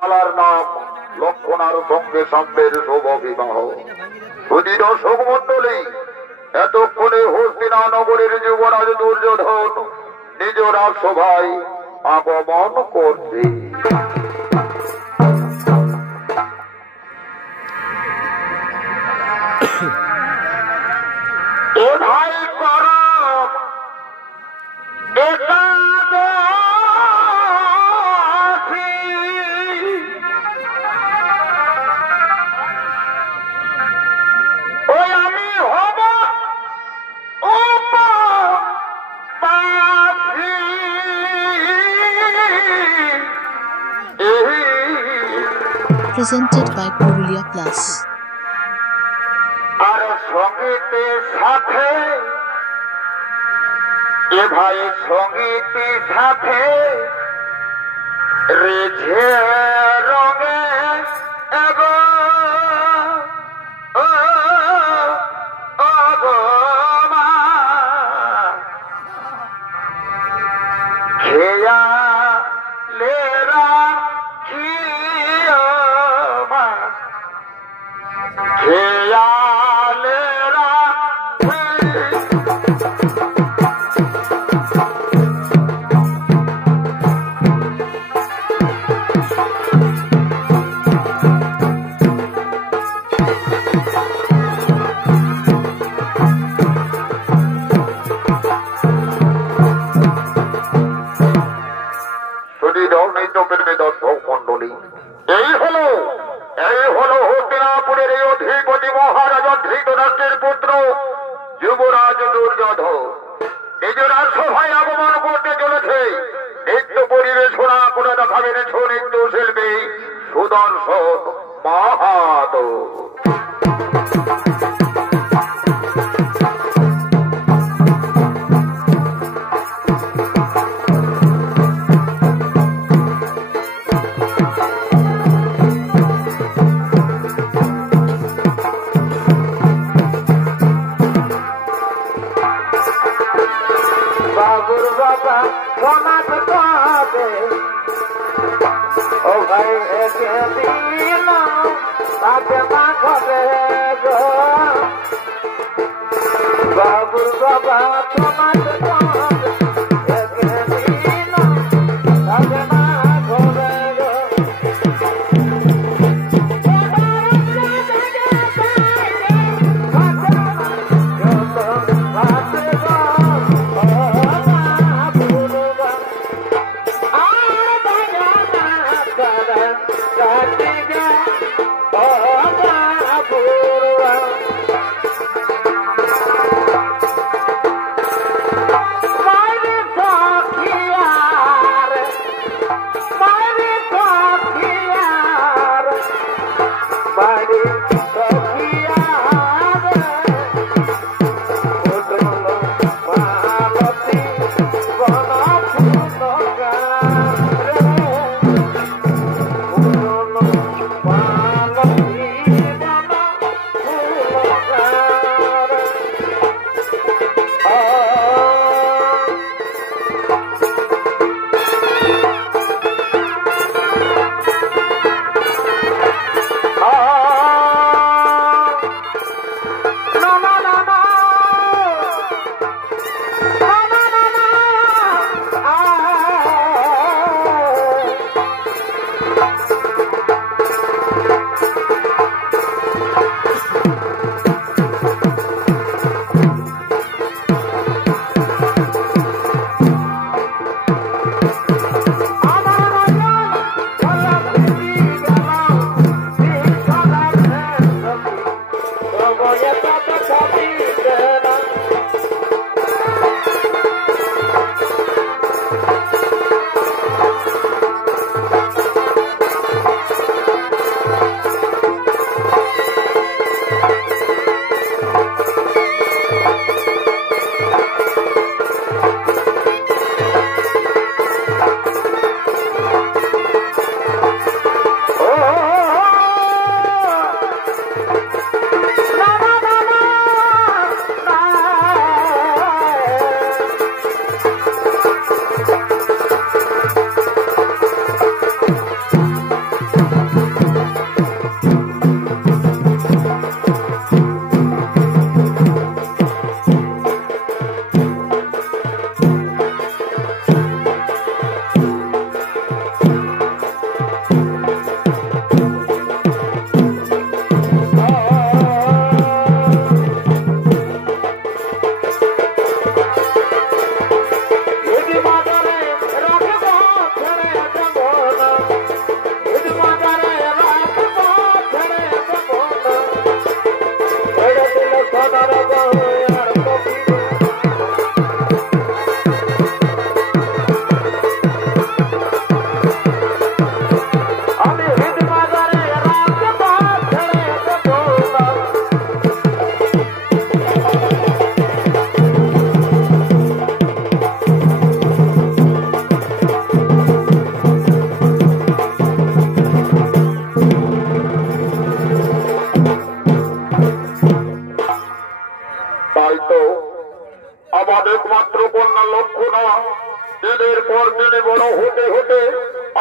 পালার নাম লক্ষণার সঙ্গে সাম্যের শুভ বিবাহ। প্রতি দর্শক মন্ডলী, এতক্ষণে হস্তিনা নগরের যুবরাজ দুর্যোধন নিজ রাজসভায় আগমন করছে। এ ভাই করম ওই আমি হব presented by Purulia Plus. আর সঙ্গীতের সাথে এ ভাই সঙ্গীতের সাথে রেঝে রঙে এগো খেয়া লেরা খেয়া লেরা হস্তিনাপুরের এই অধিপতি মহারাজা ধৃতরাষ্ট্রের পুত্র যুবরাজ দুর্যোধন নিজ রাজসভায় আগমন করতে চলেছে। নৃত্য পরিবেশনা করে দেখাবেন নৃত্য শিল্পী সুদর্শন মাহাতো। বাবুর বাবা সোনাত কাঁদে ও ভাই একে দিন তাকে মা করে গো। বাবুর বাবা সোনাত কাঁদে একে দিন তাকে মা করে গো। মা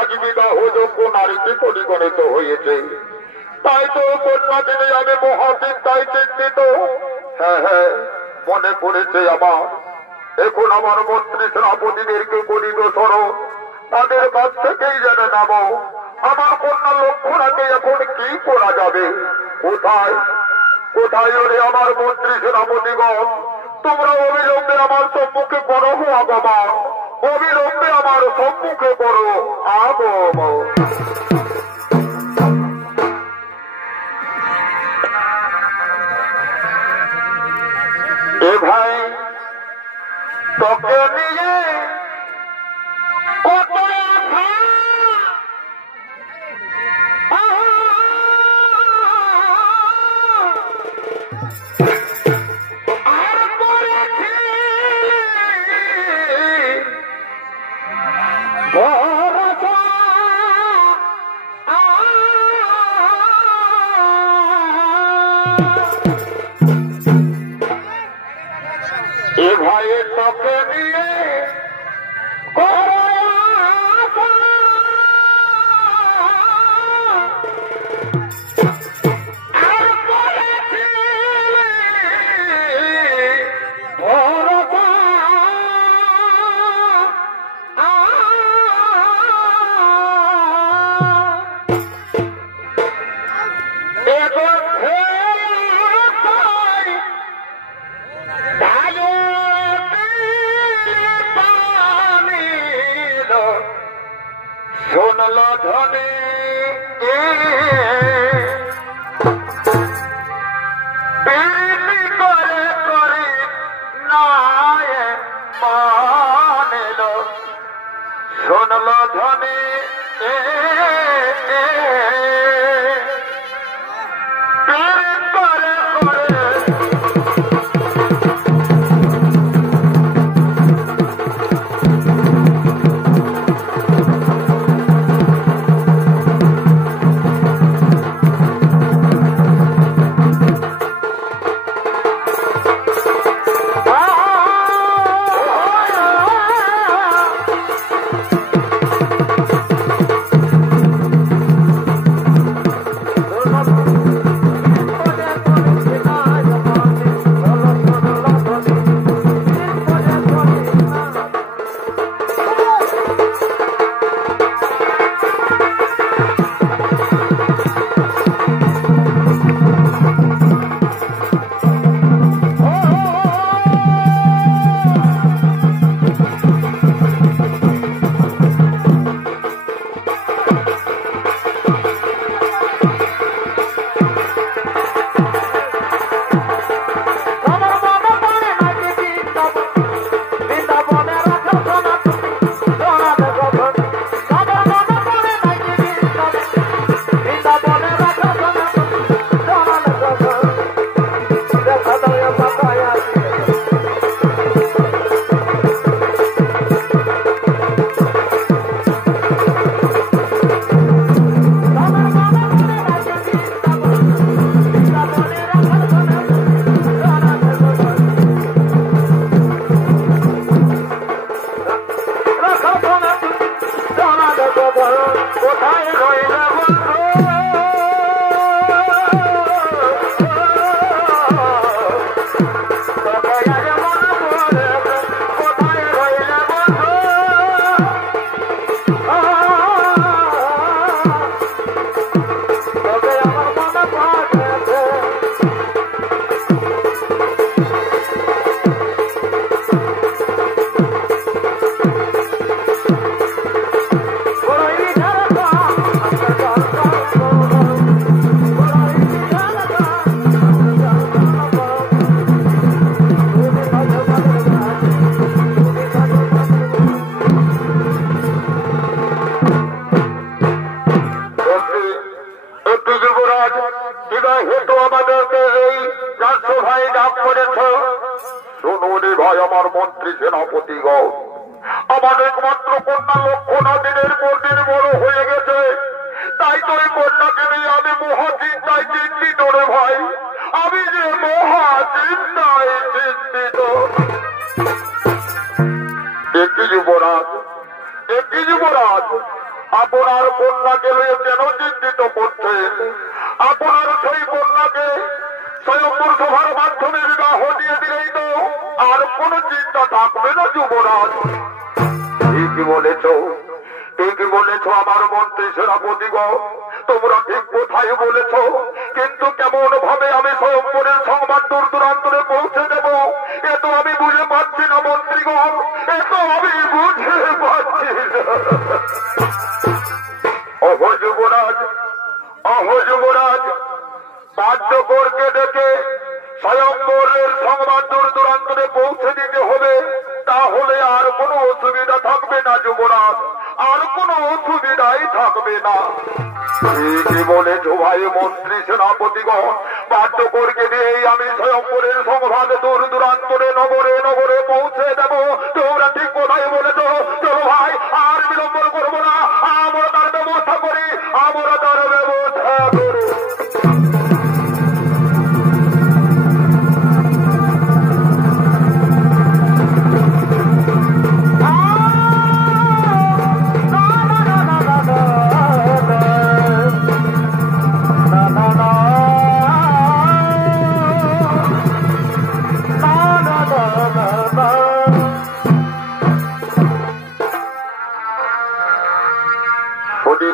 আজ বিবাহ যোগ্য নারীতে পরিগণিত হয়েছে। তাই তো কন্যাকে নিয়ে আমি মহাচিন্তায় চিন্তিত। হ্যাঁ হ্যাঁ, মনে পড়েছে আমার। এখন আমার মন্ত্রী সেনাপতিদেরকে করিব স্মরণ, তাদের কাছ থেকেই যেন নাম। আমার কন্যা লক্ষ্মণাকে এখন কি করা যাবে? কোথায় কোথায় ওরে আমার মন্ত্রী সেনাপতিগণ, তোমরা অবিলম্বে আমার সম্মুখে করো আগমন, অবিলম্বে আমার সম্মুখে করো আগমন। এ ভাই তোকে নিয়ে কত এ ভাই তোকে নিয়ে শোনলো ধ্বনি বিরতি করে করে নয় মানিল, শোনলো ধ্বনি বিরতি করে করে আমার মন্ত্রী সেনাপতিগণ, আমার একমাত্র কন্যা লক্ষ্মণা দিনের পর দিন বড় হয়ে গেছে। তাই তো এই কন্যাকে নিয়ে আমি মহাচিন্তায় চিন্তিত রে ভাই, আমি যে মহাচিন্তায় চিন্তিত। একই যুবরাজ আপনার কন্যাকে কেন চিন্তিত করছেন? আপনার সেই কন্যাকে স্বয়ম্বর সভার মাধ্যমে বিবাহ দিয়ে দিলেই তো আর কোন চিন্তা থাকবে না যুবরাজ। ঠিকই বলেছ, ঠিকই বলেছ আমার মন্ত্রী সেনাপতিগণ, তোমরা ঠিক কোথায় বলেছ। কিন্তু কেমন ভাবে আমি স্বয়ম্বরের সংবাদ দূর দূরান্তরে পৌঁছে দেব এ তো আমি বুঝে পাচ্ছি না মন্ত্রীগণ, এ তো আমি বুঝে পাচ্ছি না। অহ যুবরাজ, অহ যুবরাজ, বাদ্যকরকে ডেকে স্বয়ম্বরের সংবাদ দূর দূরান্তরে পৌঁছে দিতে হবে, তাহলে আর কোনো অসুবিধা থাকবে না যুবরাজ, আর কোনো অসুবিধাই থাকবে না। ঠিকই বলেছ ভাই মন্ত্রী সেনাপতিগণ, বাদ্যকরকে দিয়েই আমি স্বয়ম্বরের সংবাদ দূর দূরান্তরে নগরে নগরে পৌঁছে দেব। তোমরা ঠিক কোথায় বলেছ। চলো ভাই, আর বিলম্ব করবো না, আমরা তার ব্যবস্থা করি, আমরা তার ব্যবস্থা করি।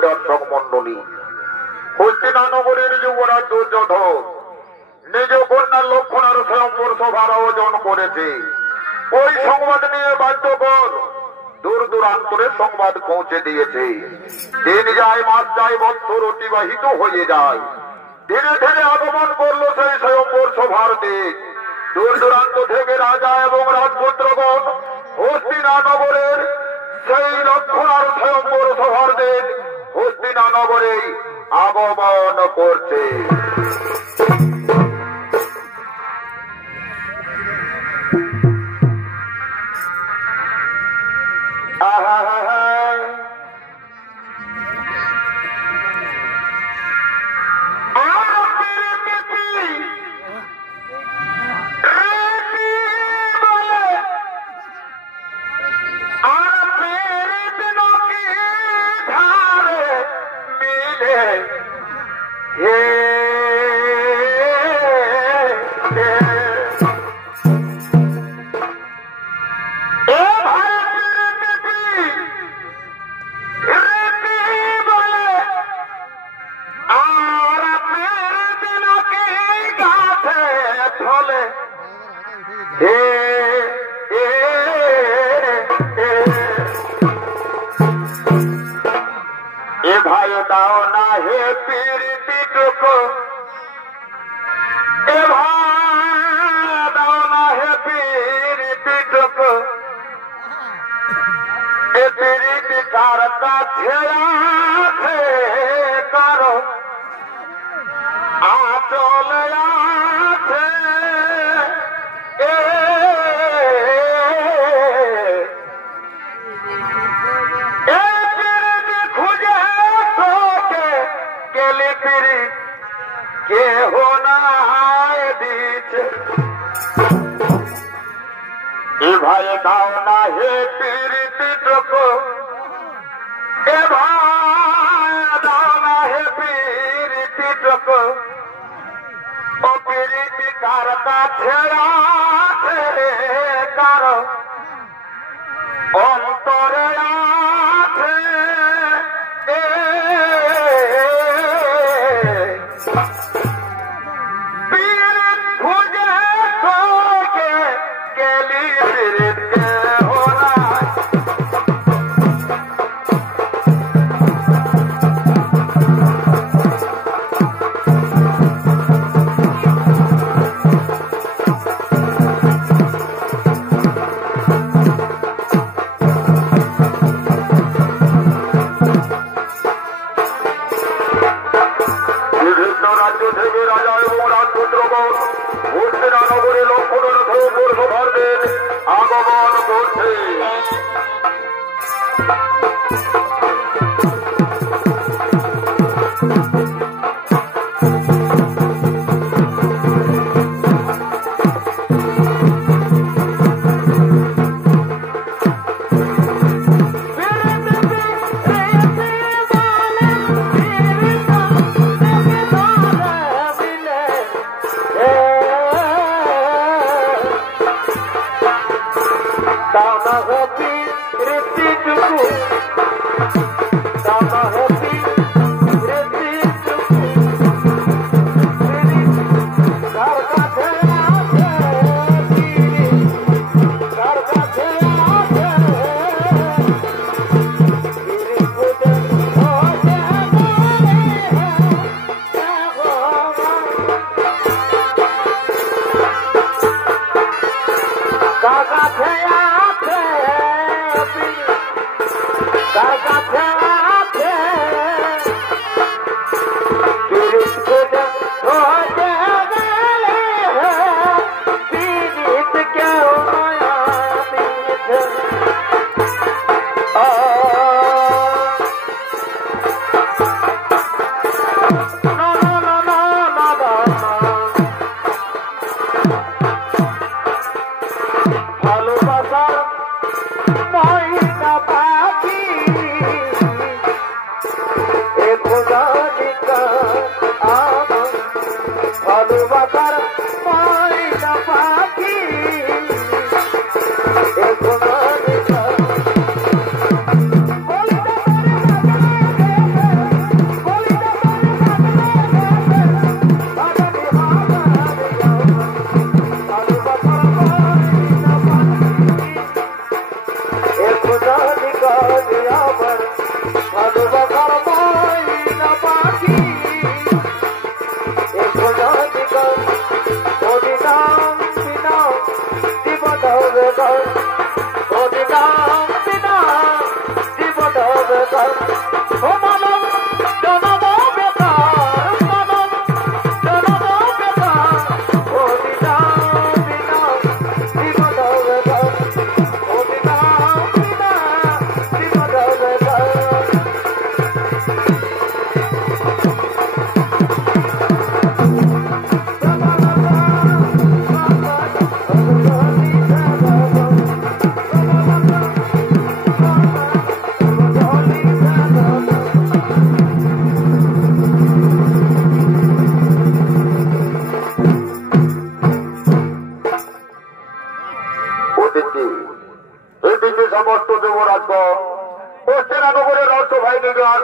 দর্শক মন্ডলী, হস্তিনানগরের যুবরাজ দুর্যোধন নিজ কন্যা লক্ষণার স্বয়ম্বর সভার আয়োজন করেছে। ওই সংবাদ নিয়ে বাদ্যকর দূর দূরান্তরে সংবাদ পৌঁছে দিয়েছে। দিন যায়, মাস যায়, বৎসর অতিবাহিত হয়ে যায়। ধীরে ধীরে আগমন করলো সেই স্বয়ম্বর সভার দিন। দূর দূরান্ত থেকে রাজা এবং রাজপুত্রগণ হস্তিনানগরের সেই লক্ষণার স্বয়ম্বর সভার দিন হস্তিনানগরে আগমন করছে।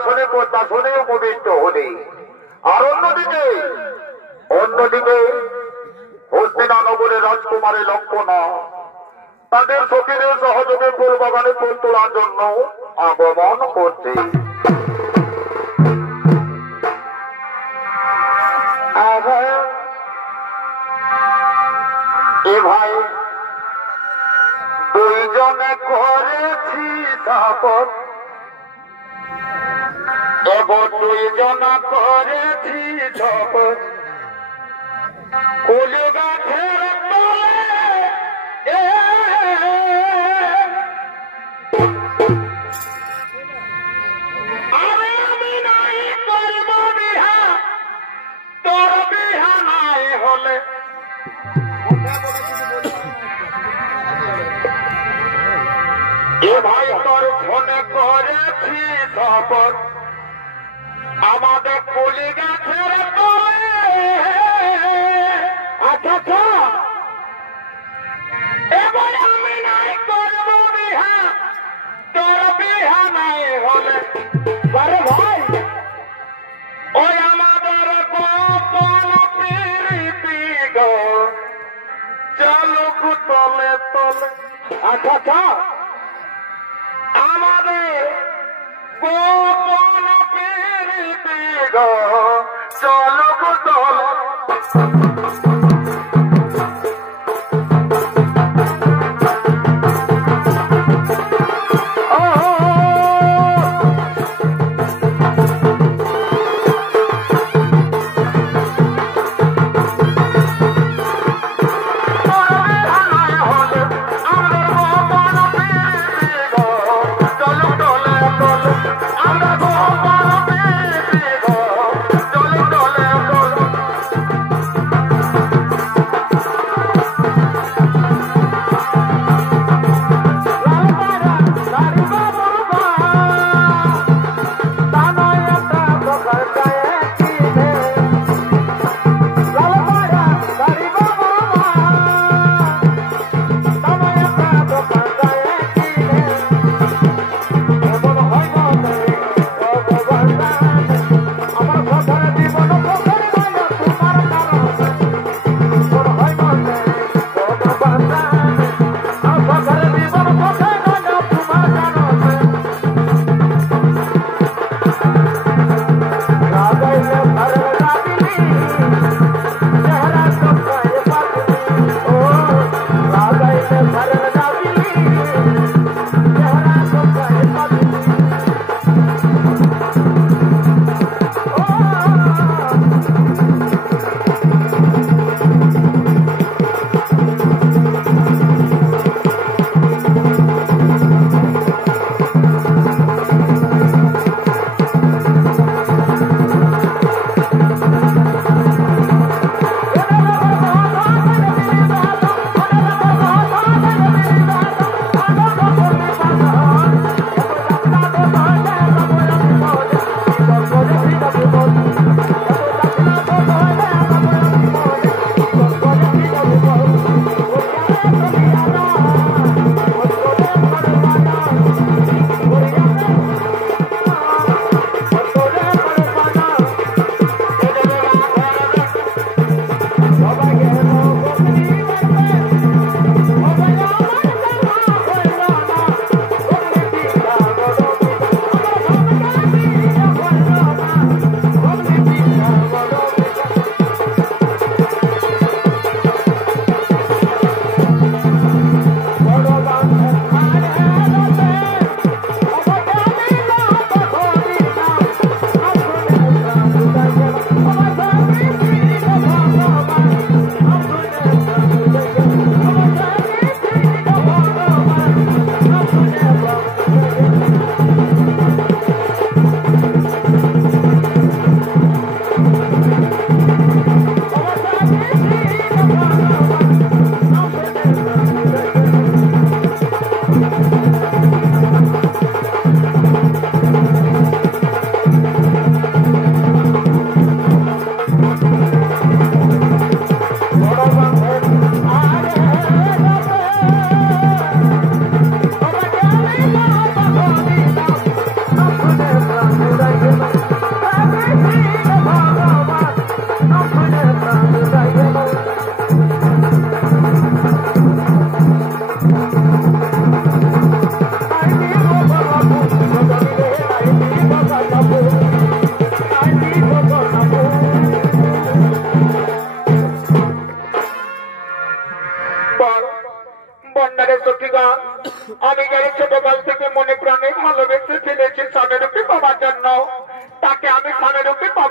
আসনে পদ্মাসনে উপবিষ্ট হলে, আর অন্যদিকে হস্তিনানগরের রাজকুমারী লক্ষণা তাদের সখীদের সহযোগে ফুল বাগানে ফুল তোলার জন্য আগমন করছে। এ ভাই দুইজনে করেছি শপথ, এবার দুইজন করেছি শপথ, কুল গাছের তলে আমি নাই করব বিহা, তোর বিহা নাই হলে এ ভাই তোর ফোনে করেছি শপথ, আমাদের কুলি গাছের তলে। আচ্ছা এবার আমি নাই করব বিহা, তোর বিহা নাই হলে আরে ভাই ওই আমাদের গোপন প্রীতি গো চলুক তলে তলে। আচ্ছা আমাদের গোপন প্রীতি গো চলুক তলে।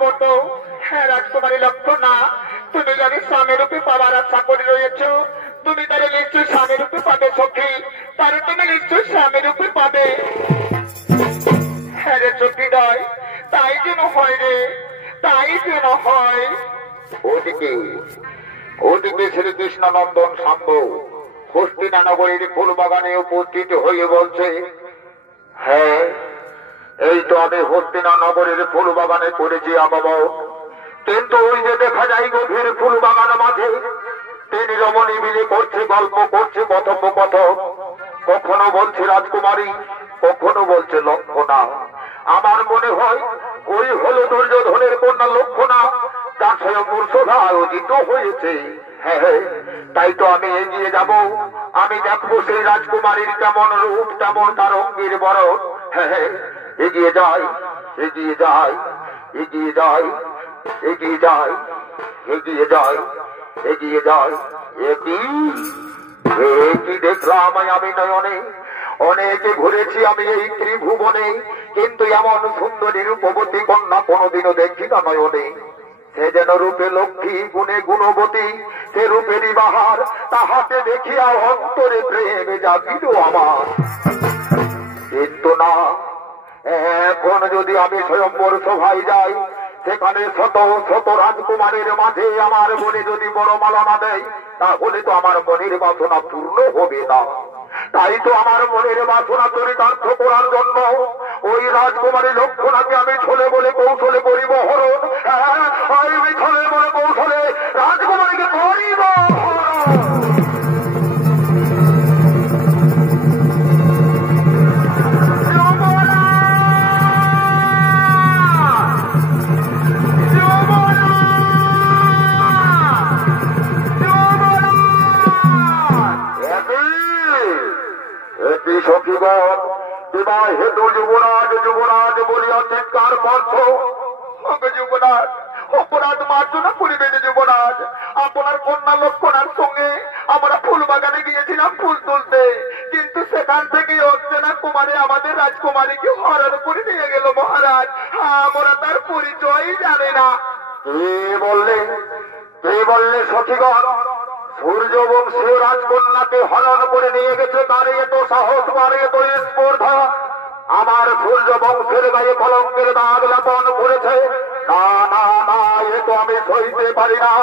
মতো। হ্যাঁ রাজকুমারী লক্ষণা, তুমি যদি স্বামী রূপে পাওয়ার আশা করে রয়েছ, তুমি তাহলে নিশ্চয়ই স্বামী রূপে পাবে সখী, তাহলে তুমি নিশ্চয়ই স্বামী রূপে পাবে। হ্যাঁ রে চকিদার, তাই যেন হয় রে, তাই যেন হয়। ওদিকে ওদিকে শ্রীকৃষ্ণ নন্দন সাম্ব হস্তিনা নগরীর ফুল বাগানে উপস্থিত হয়ে বলছে, হ্যাঁ এই তো আমি হস্তিনা নগরীর ফুল বাগানে করেছি আগমন, কিন্তু ওই যে দেখা যায় গভীর ফুল বাগান মাঝে তিনি রমণী মিলে করছে, গল্প করছে, কথোপকথন। কখনো বলছে রাজকুমারী, কখনো বলছে লক্ষণা। আমার মনে হয় ওই হলো দুর্যোধনের কন্যা লক্ষণা, তার স্বয়ংবর সভা আয়োজিত হয়েছে। হ্যাঁ হ্যাঁ, তাই তো আমি এগিয়ে যাব, আমি দেখবো সেই রাজকুমারীর কেমন রূপ, কেমন তার অঙ্গের বরণ। হ্যাঁ হ্যাঁ, এগিয়ে যাই, এগিয়ে যাই, এগিয়ে যাই, এগিয়ে যাই, এগিয়ে যাই, এগিয়ে যাই। একই দেখলাম আমি নয়নে, অনেকে ঘুরেছি আমি এই ত্রিভুবনে, কিন্তু এমন সুন্দরী রূপবতী কন্যা কোনোদিনও দেখি না নয়নে। সে যেন রূপে লক্ষ্মী, গুণে গুণবতী, সে রূপেরই বাহার, তাহাকে দেখিয়া অন্তরে প্রেমে জাগিল আমার। কিন্তু না, এখন যদি আমি স্বয়ম্বর সভায় যাই, সেখানে শত শত রাজকুমারের মাঝে আমার মনে যদি বড় মালা না দেয়, তাহলে তো আমার মনের বাসনা পূর্ণ হবে না। তাই তো আমার মনের বাসনা চরিতার্থ করার জন্য ওই রাজকুমারী লক্ষণাকে আমি ছলে বলে কৌশলে করিব হরণ। আমি ছলে বলে কৌশলে রাজকুমারীকে করিব সখীগণ। বিবাহিত যুবরাজ যুবরাজ বলিয়া চিৎকার করছ। যুবরাজ, অপরাধ মার্জনা করিবেন যুবরাজ। আপনার কন্যা লক্ষণার সঙ্গে আমরা ফুল বাগানে গিয়েছিলাম ফুল তুলতে, কিন্তু সেখান থেকে অর্চনা কুমারী আমাদের রাজকুমারীকে হরণ করে নিয়ে গেল মহারাজ। আমরা তার পরিচয়ই জানি না। কে বললে সখীগণ? সূর্যবংশীয় রাজকন্যাকে হরণ করে নিয়ে গেছে, তার এত সাহস, তার এত স্পর্ধা, আমার সূর্য বংশের গায়ে কলঙ্কের দাগ লেপন করেছে। না না না, এ তো আমি সইতে পারি না।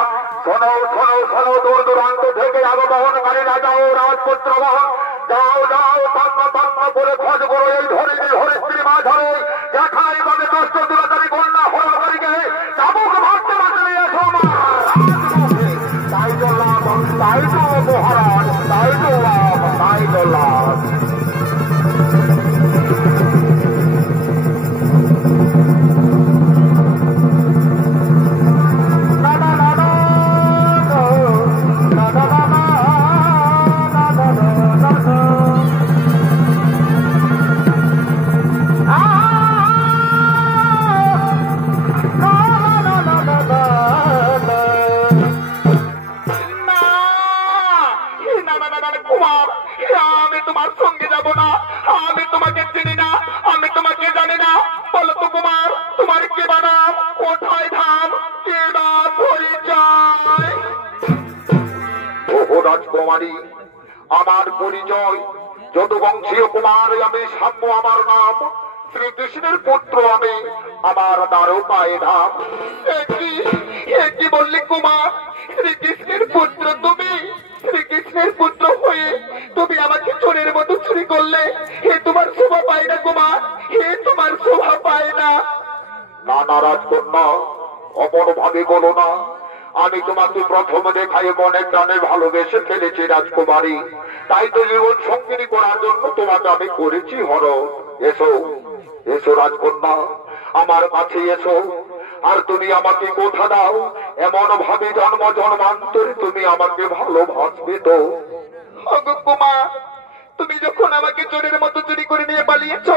শোনো শোনো শোনো, দূর দূরান্ত থেকে আগমনকারীরা যাও, রাজপুত্রগণ যাও যাও, তন্ন তন্ন করে খোঁজ করো এই ধরিনী ধরিত্রী মা ধরে, যেখানে পাবে কষ্ট দুরাচারী কন্যা হরণকারীকে চাবুক মারতে মারতে নিয়ে এসো আমার রাজমহলে। তাই তো লাভ, তাই তো মহারাজ, তাই তো লাভ, তাই তো লাভ। আমি তোমার সঙ্গে যাব না, আমি তোমাকে চিনি না, আমি তোমাকে জানি না। বলো তো কুমার, তোমার কে বানাম, কোথায় ধাম, কে বা পরিচয়? ওহো রাজকুমারী, আমার পরিচয় যদুবংশীয় কুমার, আমি সাম্য আমার নাম, শ্রীকৃষ্ণের পুত্র আমি, আমার দ্বারকায় ধাম। কি বললি কুমার? শ্রীকৃষ্ণের পুত্র তুমি? শ্রীকৃষ্ণের পুত্র হয়ে তুমি আমাকে চোরের মতো চুরি করলে? হে তোমার শোভা পায় না কুমার, হে তোমার শোভা পায় না। না না রাজকন্যা, অপর ভাবে বলো না। আমি তোমাকে প্রথম দেখায় মনে প্রাণে ভালোবেসে ফেলেছি রাজকুমারী, তাই তো জীবন সঙ্গিনী করার জন্য তোমাকে আমি করেছি হরণ। এসো এসো রাজকন্যা, আমার কাছে এসো, আর তুমি আমাকে কথা দাও, এমন ভাবে জন্ম জন্মান্তরে তুমি আমাকে ভালোবাসবে তো? কুমার, তুমি যখন আমাকে চোরের মতো চুরি করে নিয়ে পালিয়েছ,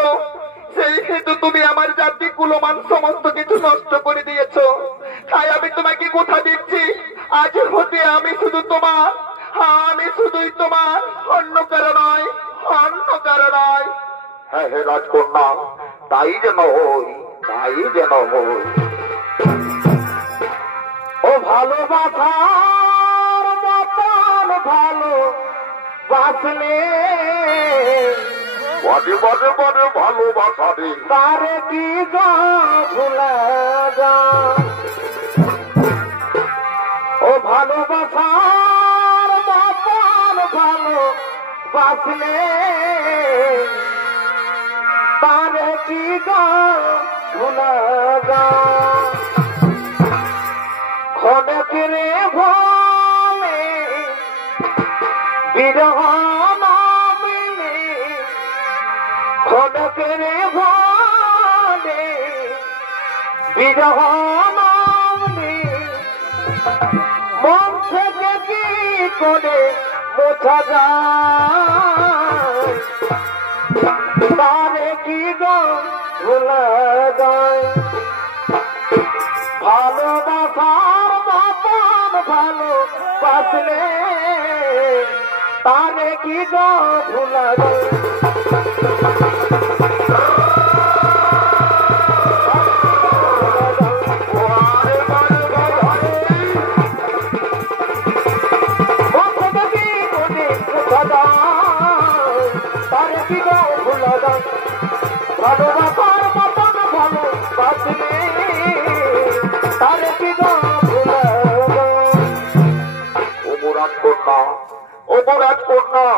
সেই হেতু তুমি আমার জাতি কুলমান সমস্ত কিছু নষ্ট করে দিয়েছ। তাই আমি তোমাকে কথা দিচ্ছি, আজ হতে আমি শুধু তোমার, আমি শুধুই তোমার, অন্য কারো নয়, অন্য কারো নয়। হ্যাঁ হে রাজকন্যা, তাই যেন হই, তাই যেন হই। ভালোবাসার মতন ভালো বাসলে বাজে বাজে বাজে ভালোবাসা রে তারে কি গো ভুলে যা ও ভালোবাসার মতন ভালো বাসলে তারে কি গো ভুলে যা খনকিরে ভোলে বিরহ নামিনে খনকিরে ভোলে বিরহ নামিনে মন থেকে কি করে মোছা যায় তারে কি গো ভুলে যায় ভালোবাসার মতন ভালো বাসলে তারে কি গো ভুলে যায় তারে কি গো ভুলে যায় ভালোবাসার মতন ভালো বাসলে তারে কি গো ভুলে যায় অপরাধ কন্যা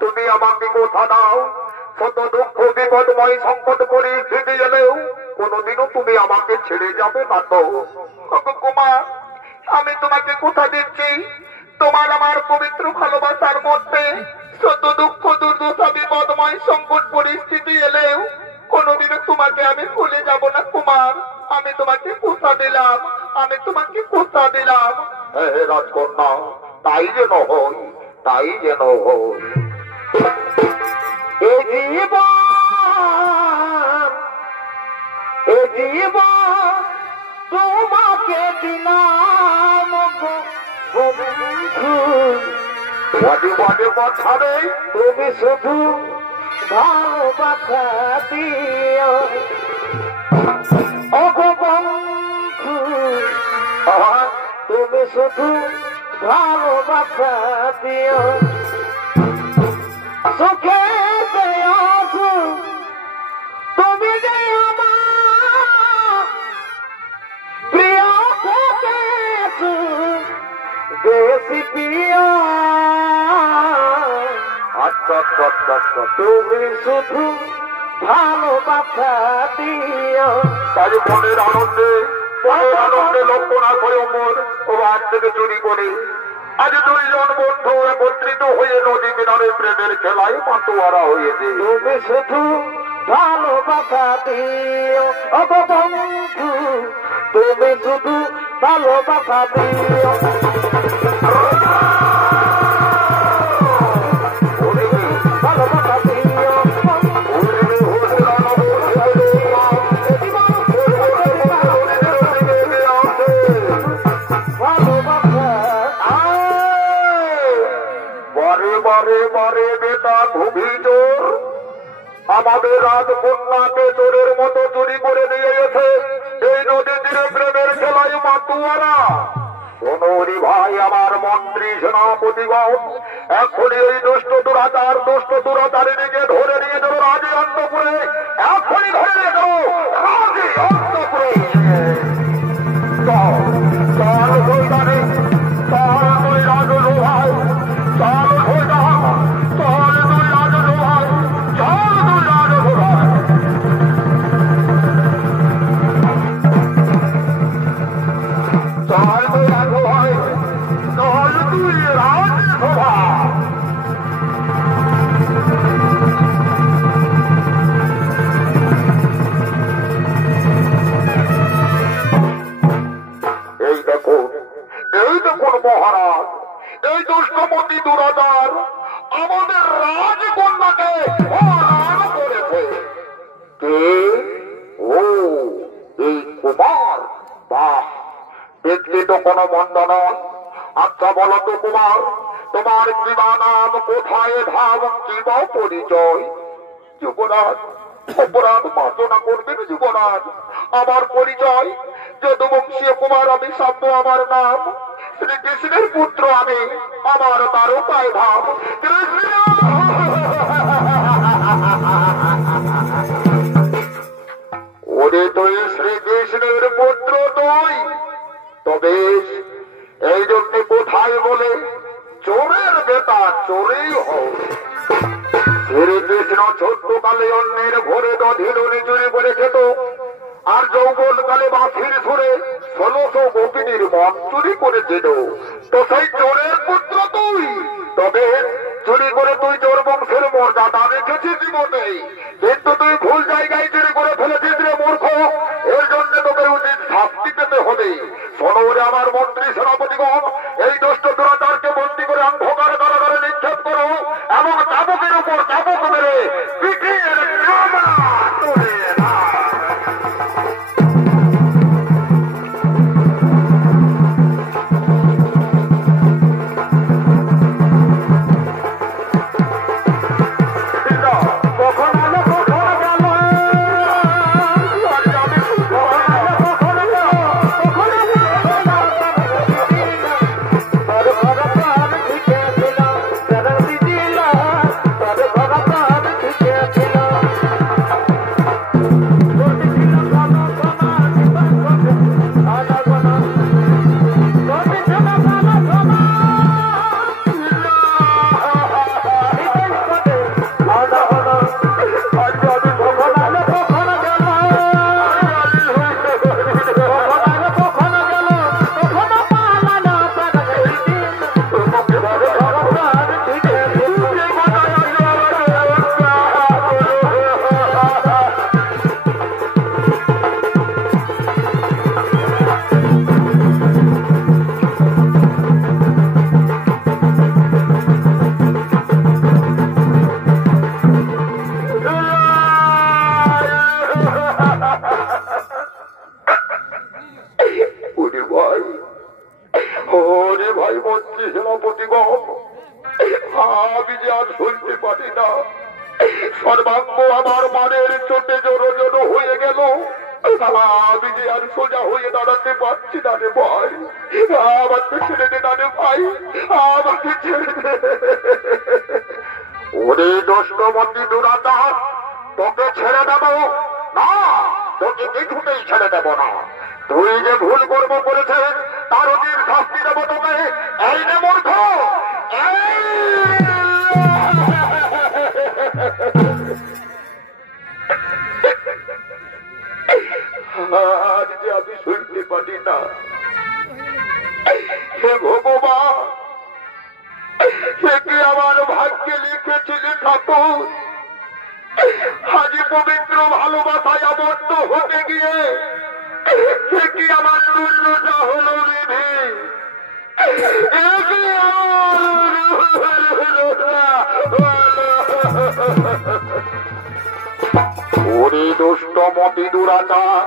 তুমি আমাকে কথা দাও শত দুঃখ বিপদময় সংকট পরিস্থিতি এলেও কোনোদিনও তুমি আমাকে ছেড়ে যাবে না তো কুমার আমি তোমাকে কথা দিচ্ছি তোমার আমার পবিত্র ভালোবাসার মধ্যে শত দুঃখ দুর্দশা বিপদময় সংকট পরিস্থিতি এলেও কোনোদিনও তোমাকে আমি ভুলে যাব না কুমার আমি তোমাকে কথা দিলাম আমি তোমাকে কথা দিলাম হে রাজকন্যা তাই যেন হই তাই যেন হই এ জীবন তোমাকে দিলাম গো বন্ধু বাজে বাজে কথা নেই তুমি শুধু ভালোবাসা দিও ও গো বন্ধু তুমি শুধু ভালোবাসা দিও সুখে পেয়েছো তুমি যে আমার প্রিয় থেকেছো বেশি প্রিয় আচ্ছা আচ্ছা আচ্ছা আচ্ছা তুমি শুধু ভালোবাসা দিও তাই মনের আনন্দে লক্ষ্য না করে অমর ও আজ থেকে চুরি করে আজ দুইজন বন্ধু একত্রিত হয়ে নদী কিনারে প্রেমের খেলায় মাতোয়ারা হয়েছে তুমি শুধু ভালোবাসা দিও ও গো বন্ধু তুমি শুধু ভালোবাসা দিও ভালোবাসা দিও বারে বারে বারে বেটা খুবই জোর আমাদের রাজকন্যাকে চোরের মতো চুরি করে নিয়ে গেছে এই নদী তীরে প্রেমের খেলায় মাতুয়ারা সোনরি ভাই আমার মন্ত্রী সেনাপতিগণ এখনই এই দুষ্ট দুরাচারীকে ধরে নিয়ে যাবো রাজী অন্তপুরে এখনই ধরে নিয়ে যাবো রাজী অন্তপুরে চল চল সৈদানে চল তুই রাজু ভাই চল সৈদা চল তুই রাজু ভাই চল তুই রাজু ভাই চল তুই রাজু ভাই চল তুই রাজু ভাই এই দেখুন মহারাজ এই দুষ্টমতি দুরাচার আমাদের রাজকন্যাকে হরণ করেছে কে ও এই কুমার বাহ দেখলে তো কোনো মন্দ নয় আচ্ছা বলো তো কুমার তোমার কি বা নাম কোথায় ধাম কি বা পরিচয় যুবরাজ অপরাধ মার্জনা করবেন যুবরাজ আমার পরিচয় যদুবংশীয় কুমার আমি সাম্য আমার নাম, শ্রীকৃষ্ণের পুত্র আমি, আমার তারও পায় ভাব। কৃষ্ণ ওরে তুই শ্রীকৃষ্ণের পুত্র তুই, তবে এই জন্য কোথায় বলে চোরের বেটা চোরেই হোক। শ্রীকৃষ্ণ ছোট্টকালে অন্যের ভোরে দধিলুনি চুরি করে খেত, আর যৌবন কালে বাঁশির সুরে 1600 গোপিনীর মন চুরি করে দিল। তো সেই চোরের পুত্র তুই, তবে চুরি করে তুই চোর বংশের মর্যাদা রেখেছিস জীবনে, কিন্তু তুই ভুল জায়গায় চুরি করে ফেলেছিস রে মূর্খ। এর জন্য তোকে উচিত শাস্তি পেতে হবে। শোনো রে আমার মন্ত্রী সেনাপতিগণ, এই দুষ্ট দুরাচারকে বন্দী করে অন্ধকার কারাগারে নিক্ষেপ করো এবং চাবুকের উপর চাবুক মেরে পিঠিয়ে চামড়া তুলে নাও। আমি যে আর শুনতে পারি না, সর্বাঙ্গ আমার মানের চোটে জড়ো জড়ো হয়ে গেল। আমি যে আর সোজা হয়ে দাঁড়াতে পারছি না রে ভাই, আমাকে ছেড়ে দে না রে ভাই, আমাকে ছেড়ে দে। ওরে দুষ্টমতি দুরাচার, তোকে ছেড়ে দেব না, তোকে কিছুতেই ছেড়ে দেব না। তুই যে ভুল কর্ম করেছিস তার অধীর শাস্তি দেব তোকে। এই নে মূর্খ, আজ যে আমি শুনতে পারি না। হে ভগবান, সে কি আমার ভাগ্যে লিখেছিলি ঠাকুর? আজ পবিত্র ভালোবাসায় আবদ্ধ হতে গিয়ে সে কি আমার দুর্দশা হলো বিধি? ওরে দুষ্টমতি দুরাচার,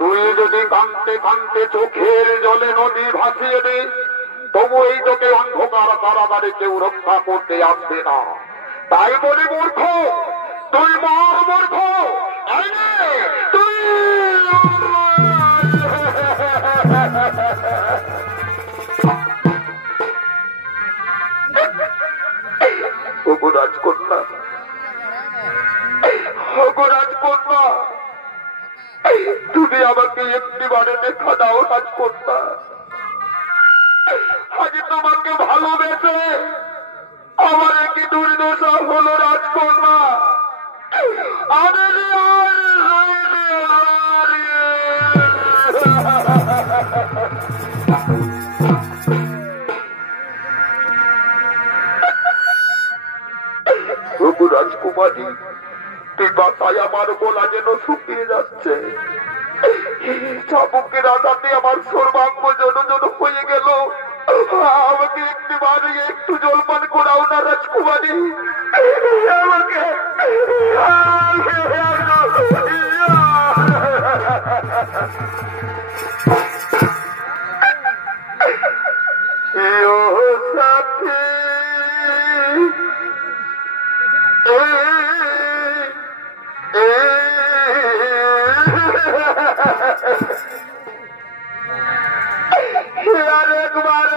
তুই যদি কাঁদতে কাঁদতে চোখের জলে নদী ভাসিয়ে দিস, তবু এই তোকে অন্ধকার কারাগারে কেউ রক্ষা করতে আসবে না। তাই বলি মূর্খ, তুই মহা মূর্খ, তুই রাজকন্যা, রাজকন্যা, তুমি আমাকে একটিবারে দেখা দাও রাজকন্যা। আজ তোমাকে ভালোবেসে আমার কি দুর্দশা হলো রাজকন্যা। আমি রাজকুমারী, তুই বাসায় আমার গলা যেন শুকিয়ে যাচ্ছে। চাবুকের আঘাতে আমার সর্বাঙ্গ জন জন হয়ে গেল। আমাকে একটিবারে একটু জলপান করাও না রাজকুমারী, আমাকে। সাথী একবার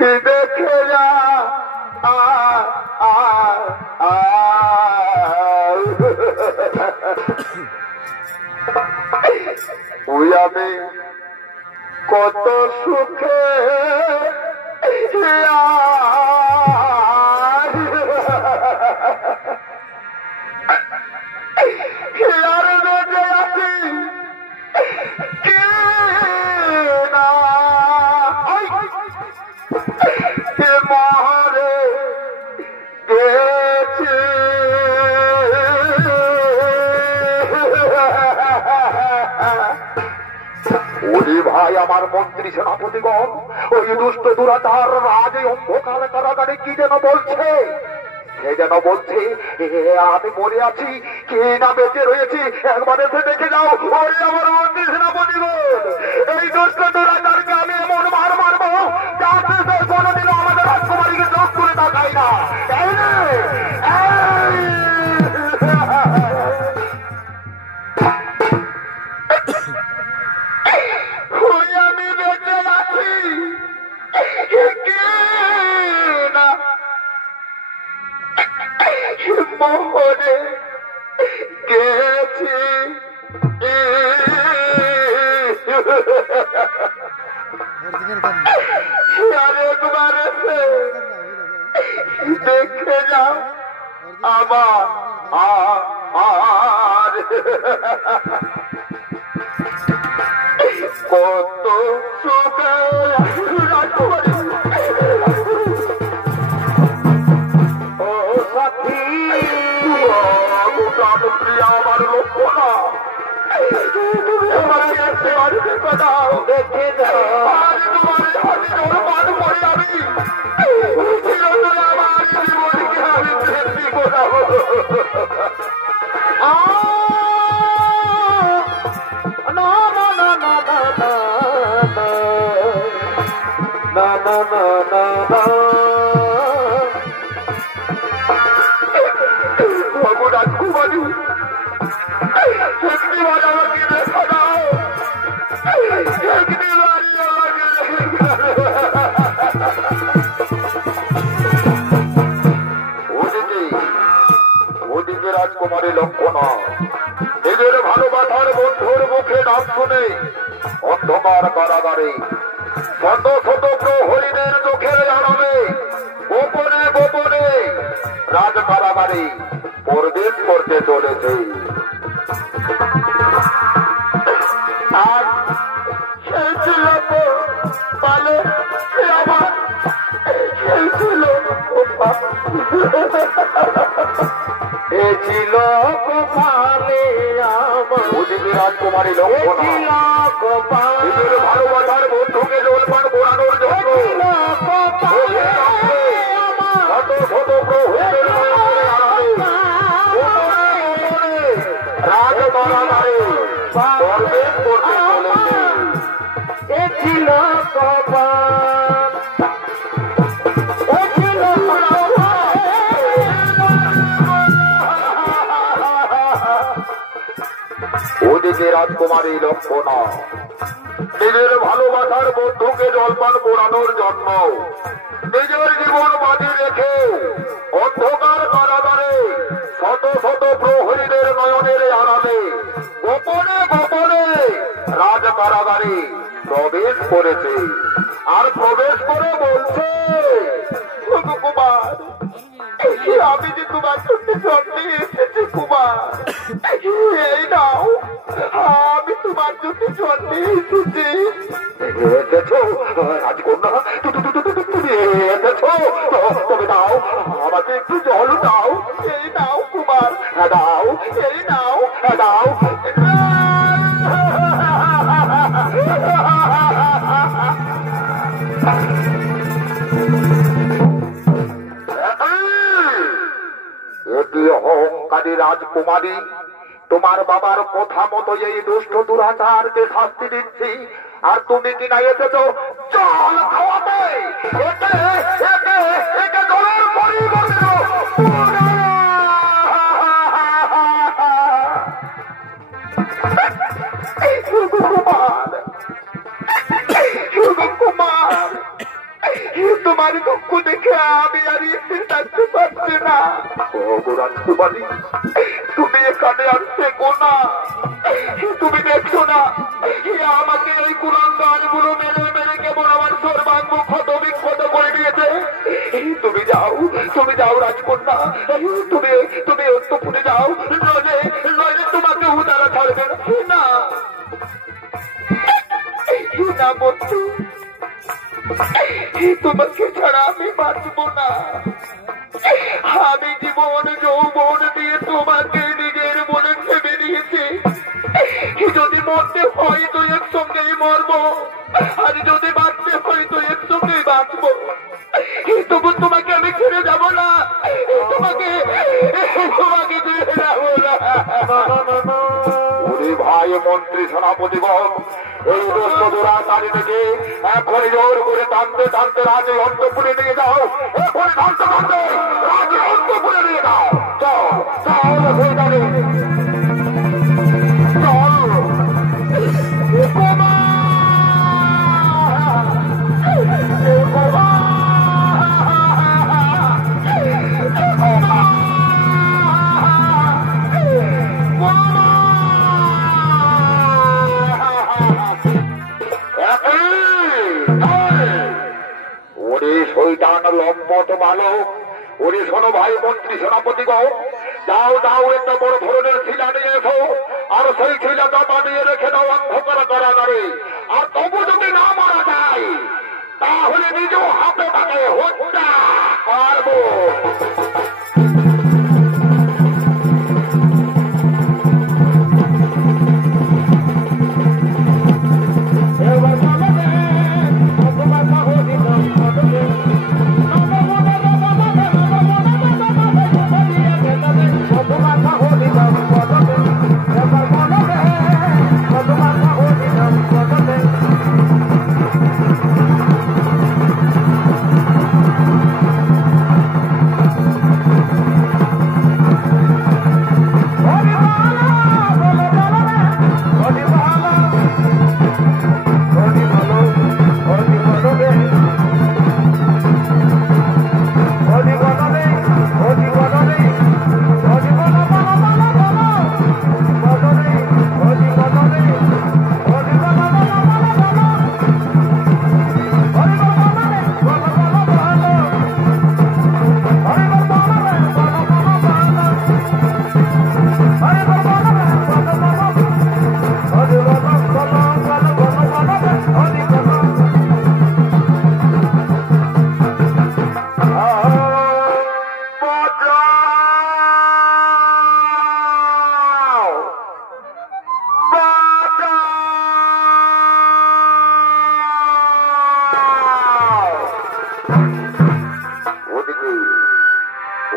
দেখে যা ওই আমি কত সুখে ভাই আমার মন্ত্রী সেনাপতিগণ ওই দুষ্ট দুরাচার রাজ অন্ধকার কারাগারে কি যেন বলছে, সে যেন বলছে আমি মরে আছি কে না বেঁচে রয়েছি, একবার এসে দেখে যাও। ওই আমার মন্ত্রী সেনাপতিগণ এই দুষ্ট দুরাচারকে আমি এমন মার মারবো যাতে সে কোনোদিনও আমাদের রাজকুমারীকে চোখ তুলে তাকায় না। মোহরে গেছি আরেকবার দেখে যাও আবার কত সুখে আমার লক্ষ্য না তুমি আমাকে একটা বাড়িতে পাঠাও দেখে যাও তোমার পরে আমি চিরতরে আমার জীবনকে আমি বৃদ্ধি করাবো। না না না না না না না না না রাজকুমারী একটিবার আমাকে দেখা দাও, ওদিকে রাজকুমারী লক্ষণা নিজের ভালোবাসার বন্ধুর মুখে নাম শুনে অন্ধকার কারাগারে শত শত প্রহরীদের চোখের আড়ালে গোপনে গোপনে রাজ কারাগারে প্রবেশ করতে চলেছে। আর সেই ছিল পালে আমার সেই ছিল এ ছিল গোপালে আমার ওদিকে রাজকুমারী লক্ষণা নিজের ভালোবাসার বন্ধুকে জলপান করানোর জন্য শত শত প্রহরীদের রাজকারাগারে প্রবেশ করতে চলেছে। এ ছিল ওদিকে রাজকুমারী লক্ষণা নিজের ভালোবাসার বন্ধুকে জলপান করানোর জন্য নিজের জীবন বাজি রেখে অন্ধকার কারাগারে শত শত প্রহরীদের নয়নের আড়ালে গোপনে গোপনে রাজ কারাগারে প্রবেশ করেছে। আর প্রবেশ করে বলছে কুমার আমি যে তোমার জন্য এসেছি কুমার, এই নাও আমি তোমার জন্য এসেছি। এসেছো রাজকন্যা, তুমি এসেছো তবে দাও আমাকে একটু জল দাও। এই নাও কুমার দাও, এই নাও দাও। অহংকারী রাজকুমারী তোমার বাবার কথা মতো এই দুষ্ট দুরাচারকে শাস্তি দিচ্ছি, আর তুমি কিনা এসেছো জল খাওয়াতে। জলের পরিবর্তে কুমার, কুমার, তোমার দুঃখ দেখে আমি আর এসে থাকতে পারছি না। রাজকুমারী, তুমি এখানে আসছে গোনা, তুমি দেখছো না আমাকে এই কুলাঙ্গার গুলো মেরে মেরে কেবল আমার সর্বাঙ্গ ক্ষত বিক্ষত করে দিয়েছে। তুমি যাও রাজকন্যা, তুমি অন্তপুরে যাও, নইলে নইলে তোমাকে উদারা ছাড়বে না। না বন্ধু, তোমাকে ছাড়া আমি বাঁচব না। আমি জীবন যৌবন দিয়ে তোমাকে নিজের মনে ভেবে নিয়েছি। যদি মরতে হয় তো একসঙ্গেই মরবো, আর যদি বাঁচতে হয় তো একসঙ্গেই বাঁচবো। তবু তোমাকে আমি ছেড়ে যাবো না, তোমাকে ছেড়ে যাবো না। ভাই মন্ত্রী সেনাপতিগণ, এই দোরা তারি থেকে এখন জোর করে টানতে টানতে রাজে অন্তপুরে নিয়ে যাও। এখন টানতে টানতে রাজে অন্তপুরে নিয়ে যাও। চল চল হয়ে যাবে, চল। লম্বত বালক, ওরে শোনো ভাই মন্ত্রী সেনাপতিগণ, যাও যাও একটা বড় ধরনের শিলা নিয়ে এসো, আর সেই শিলাটা বানিয়ে রেখে দাও অন্ধকার কারাগারে। আর তবু যদি না মারা যায় তাহলে নিজ হাতে তাকে হত্যা করবো।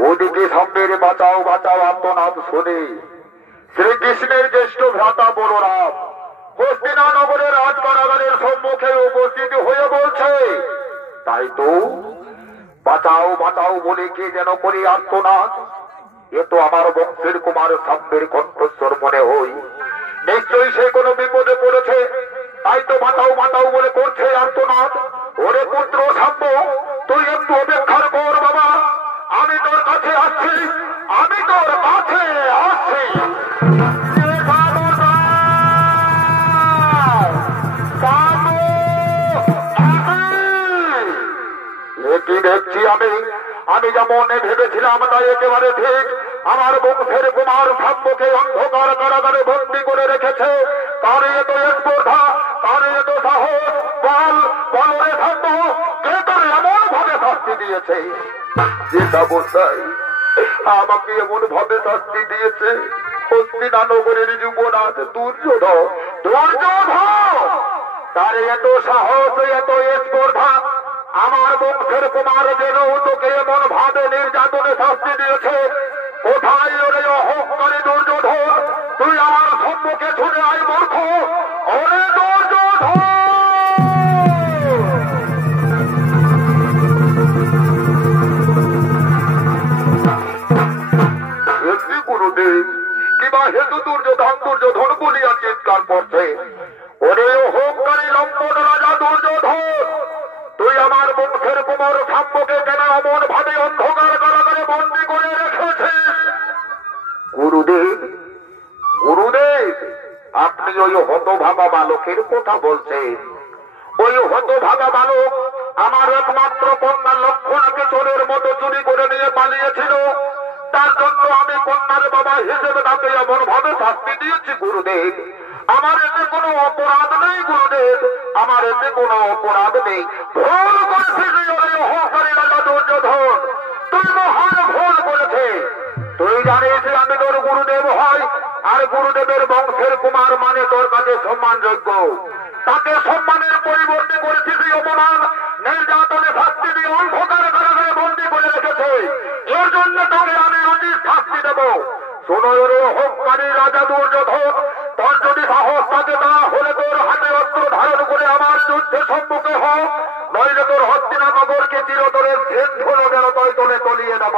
ওদিকে সামনের বাঁচাও বাঁচাও আত্মনাদ শুনে শ্রীকৃষ্ণের জ্যেষ্ঠ ভ্রাতা বলরাম হস্তিনানগরের রাজকারাগারের সম্মুখে উপস্থিত হয়ে বলছে, তাই তো বাঁচাও বাঁচাও বলে কে যেন করে আত্মনাদ। এ তো আমার বংশের কুমার সাম্যের কণ্ঠস্বর মনে হই, নিশ্চয়ই সে কোনো বিপদে পড়েছে, তাই তো বাঁচাও বাঁচাও বলে করছে আত্মনাদ। ওরে পুত্র সাম্য, তুই একটু অপেক্ষার কর বাবা, আমি তোর কাছে আসছি, আমি তোর কাছে আসছি। কি দেখছি আমি যেমন ভেবেছিলাম তাই একেবারে ঠিক। আমার বংশের কুমার সাম্যকে অন্ধকার কারাগারে বন্দী করে রেখেছে। কারে এত স্পর্ধা, কারে এত সাহস, বল বলরে সাম্য, কে তোর এমন ভাবে শাস্তি দিয়েছে? যেটা বোঝাই আমাকে এমন ভাবে শাস্তি দিয়েছে হস্তিনানগরের যুবরাজ দুর্যোধন। তার এত সাহস, এত স্পর্ধা, আমার বংশের কুমার যেন তোকে এমন ভাবে নির্যাতনে শাস্তি দিয়েছে। কোথায় ওরে অহংকারী দুর্যোধন? তুই আমার সম্মুখে ছুটে আয় মূর্খ। ওরে দুর্যোধন! গুরুদেব, কিবা হেতু দুর্যোধন দুর্যোধন বলিয়া চিৎকার চিৎকার করছে, ওরে অহংকারী লম্পট রাজা দুর্যোধন, তুই আমার বংশের কুমার সাম্যকে কেন এমন ভাবে অন্ধকার কারাগারে বন্দী করে রেখেছিস? গুরুদেব, গুরুদেব, আপনি ওই হতভাগা বালকের কথা বলছেন। ওই হতভাগা বালক আমার একমাত্র কন্যা লক্ষণাকে চোরের মতো চুরি করে নিয়ে পালিয়েছিল। তার জন্য আমি কন্যার বাবা হিসেবে তাকে এমন ভাবে শাস্তি দিয়েছি গুরুদেব। আমার এতে কোনো অপরাধ নেই গুরুদেব, আমার এতে কোনো অপরাধ নেই। ভুল করেছিস অহংকারী রাজা দুর্যোধন, তুই মহান ভুল করেছে। তুই জানিস আমি তোর গুরুদেব হয়, আর গুরুদেবের বংশের কুমার মানে তোর কাছে সম্মানযোগ্য। তাকে সম্মানের পরিবর্তে করেছিস অপমান, নির্যাতনে শাস্তি দিয়ে অন্ধকার কারাগারে বন্দী করে রেখেছে। এর জন্য তোকে আমি উচিত শাস্তি দেব। শোনো রে অহংকারী রাজা দুর্যোধন, তোর যদি সাহস থাকে তা হলে তোর হাতে অস্ত্র ধারণ করে আমার যুদ্ধে সম্মুখে হ, নইলে তোর হস্তিনানগরকে চিরতরে ধুলো যেন তলে তলিয়ে দেব।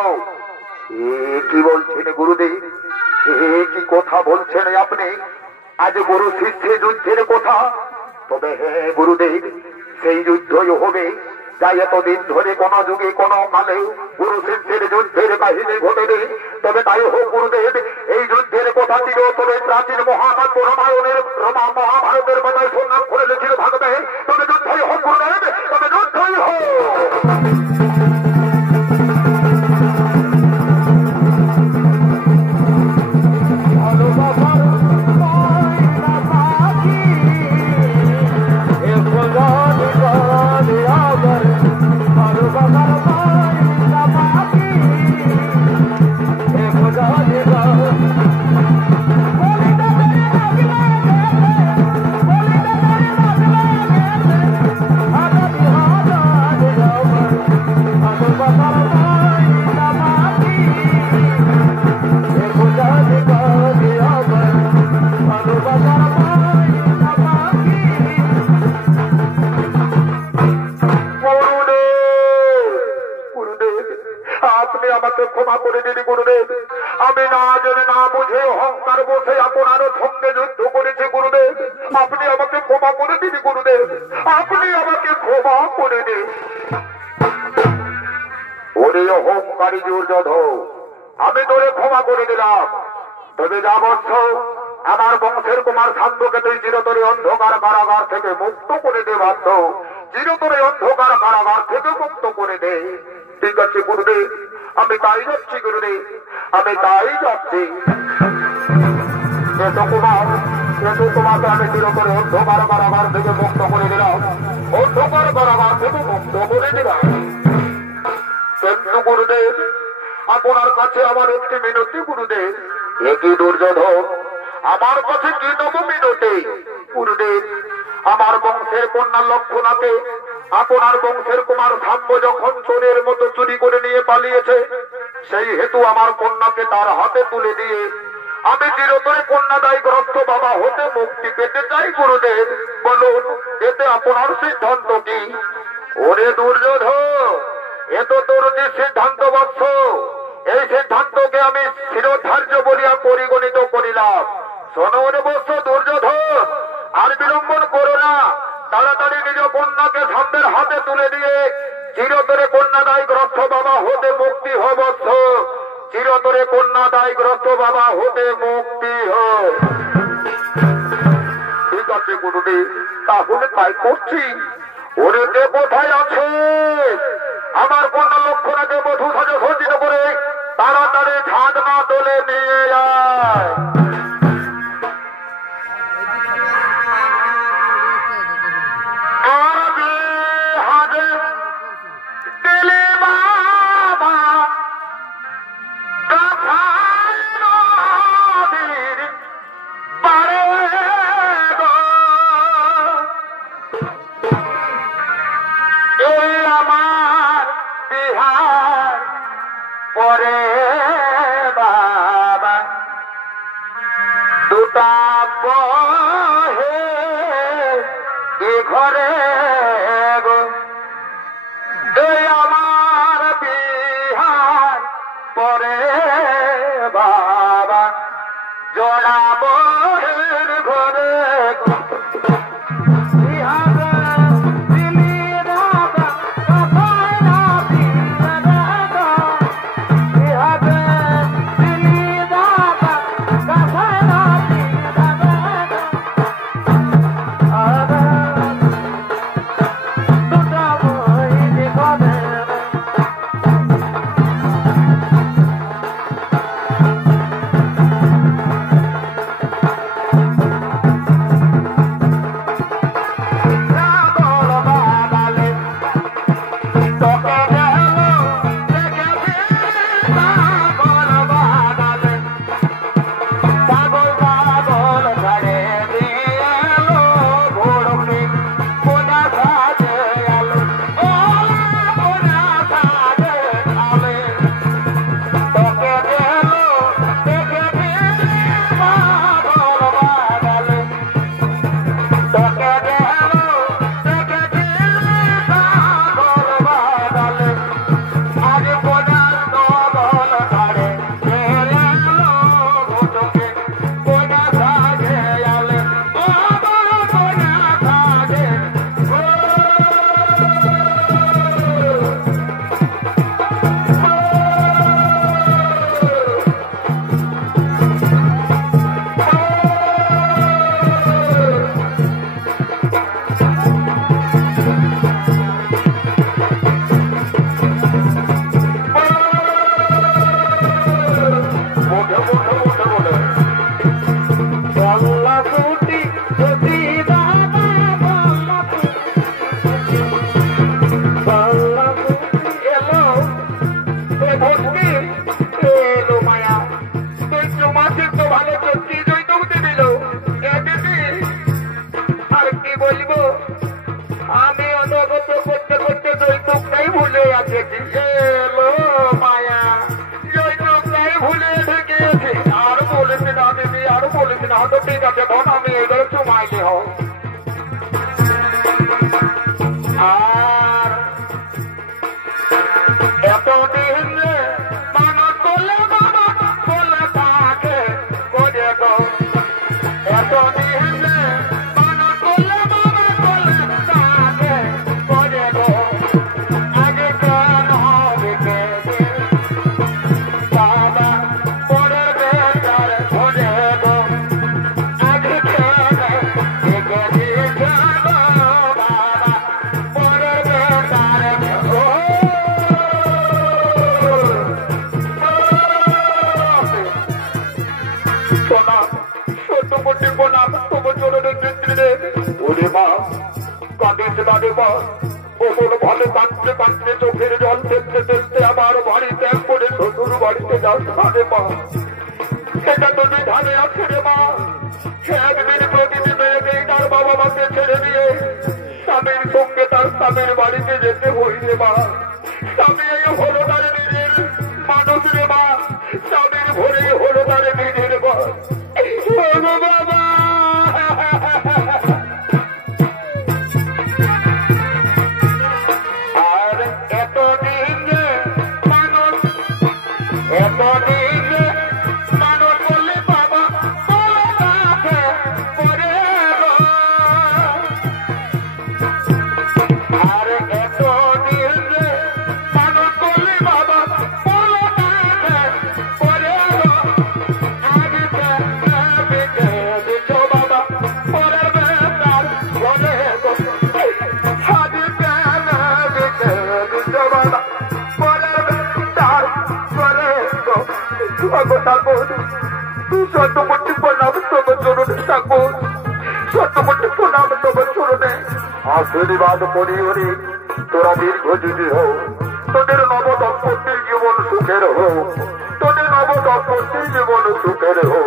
কি বলছেন গুরুদেব, কি কথা বলছেন আপনি? আজ গুরু শিষ্যে যুদ্ধের কথা। তবে হ্যাঁ গুরুদেব, সেই যুদ্ধই হবে যা এতদিন ধরে কোন যুগে কোন কালে গুরু শিষ্যের যুদ্ধের কাহিনী ঘটেনি। তবে তাই হোক গুরুদেব, এই যুদ্ধের কথা চিরতরে প্রাচীন মহাকাব্য রামায়ণের মহাভারতের কথায় সন্ধান করে লিখিত থাকবে। তবে যুদ্ধই হোক গুরুদেব, তবে যুদ্ধই হোক। ক্ষমা করে দিন গুরুদেব, আমি না জেনে না বুঝে অহংকার বসে আপনার সঙ্গে যুদ্ধ করেছি গুরুদেব। আপনি আমাকে ক্ষমা করে দিন গুরুদেব, আপনি আমাকে ক্ষমা করে দিন। ওরে অহংকারী দুর্যোধন, আমি তোরে ক্ষমা করে দিলাম। তবে যা বলছ, আমার বংশের কুমার শান্তকে তুই চিরতরে অন্ধকার কারাগার থেকে মুক্ত করে দে। বাধ্য চিরতরে অন্ধকার কারাগার থেকে মুক্ত করে দে। ঠিক আছে গুরুদেব, আমি তাই যাচ্ছি গুরুদেব, আমি তাই যাচ্ছি। তোমাকে আমি চিরতরে অন্ধকার কারাগার থেকে মুক্ত করে দিলাম, অন্ধকার কারাগার থেকে মুক্ত করে দিলাম। কিন্তু গুরুদেব, আপনার কাছে আমার একটি মিনতি গুরুদেব। একই দুর্যোধন, আমার কাছে কি দেব মিনতি গুরুদেব? আমার বংশের কন্যা লক্ষণাকে আপনার বংশের কুমার সাম্য যখন চোরের মতো চুরি করে নিয়ে পালিয়েছে, সেই হেতু আমার কন্যাকে তার হাতে তুলে দিয়ে আমি চিরতরে কন্যাদায়গ্রস্ত বাবা হতে মুক্তি পেতে চাই গুরুদেব। বলুন, এতে আপনার সিদ্ধান্ত কি? ওরে দুর্যোধন, এ তো তোর যে সিদ্ধান্ত বৎস, এই সিদ্ধান্তকে আমি শিরোধার্য বলিয়া পরিগণিত করিলাম। শোনো রে বৎস দুর্যোধন, আর বিলম্বন করো না, তাড়াতাড়ি নিজ কন্যাকে সামনের হাতে তুলে দিয়ে চিরতরে কন্যাদায়গ্রস্ত বাবা হতে মুক্তি হ বৎস, চিরতরে কন্যাদায়গ্রস্ত বাবা হতে মুক্তি হ। ঠিক আছে গুরুদেব, তাহলে তাই করছি। ওরে কে কোথায় আছে? আমার কন্যা লক্ষণাকে বধূ সাজে সজ্জিত করে তাড়াতাড়ি ছাদ না তোলে নিয়ে যায়। বলবো আমি অনগত করতে করতে যৌতুকটাই ভুলে গেছি এলো মায়া যৌতুকটাই ভুলে ঢুকেছি আর বলেছি না দিদি আর বলেছি না তো ঠিক আছে ধন আমি এদের চুমাইলে হোক আর এতদিন মানুষ বলে বাবা বলে তাকে করে গো এতদিন মানুষ বলে বাবা বলে তাকে করে গো আগে কেন রেখে বাবা পরে বেকার ধরে গো আগে কেন রেখে দিয়েছে বাবা পরে বেকার সোনা সত্য করতে কোনা তোমার চরণের নেত্রীরে ওরে মা কাঁদিস না রে মা ওপর ভালো কাঁদতে কাঁদতে চোখের জল ফেলতে ফেলতে আমার বাড়ি ত্যাগ করে শ্বশুর বাড়িতে যাস না রে মা সেটা তো বিধানে আছে রে মা একদিন প্রতিটি মেয়েকেই তার বাবা মাকে ছেড়ে দিয়ে স্বামীর সঙ্গে তার স্বামীর বাড়িতে যেতে হই রে মা স্বামী এই হলো তার নিজের মানুষ রে মা স্বামীর ভরে হলো তার নিজের বাবা আর এতদিন মানুষ বললে বাবা করে আর এতদিন মানুষ বললে বাবা করে আশীর্বাদ করি হরি তোরা দীর্ঘজীবী হো তোদের নব দম্পতির জীবন সুখের হো তোদের নব দম্পতির জীবন সুখের হো